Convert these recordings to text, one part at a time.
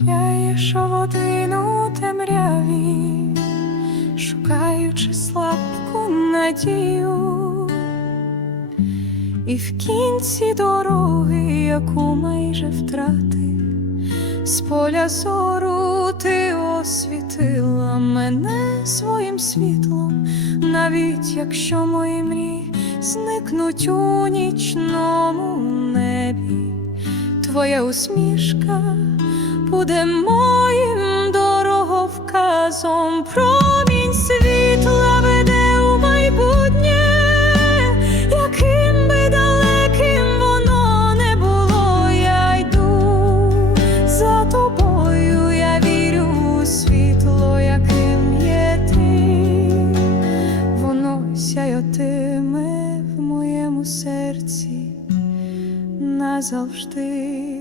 Я йшов один у темряві, шукаючи слабку надію, і в кінці дороги, яку майже втратив, з поля зору ти освітила мене своїм світлом, навіть якщо мої мрії зникнуть у нічному небі, твоя усмішка буде моїм дороговказом, промінь серці назавжди.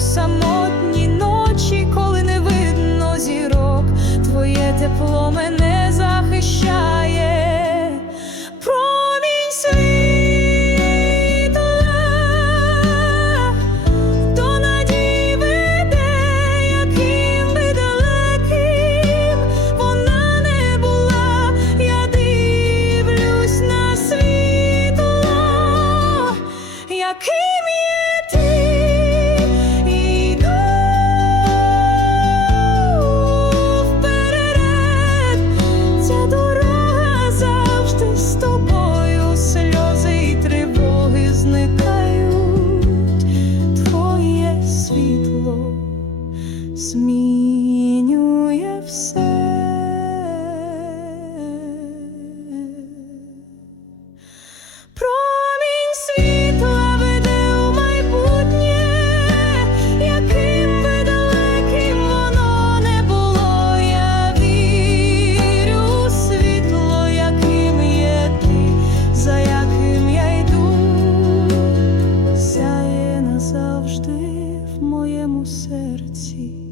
Самотні ночі, коли не видно зірок, твоє тепло мене захищає. Промінь до надії веде, яким би далеким вона не була, я дивлюсь на світло, моєму серці.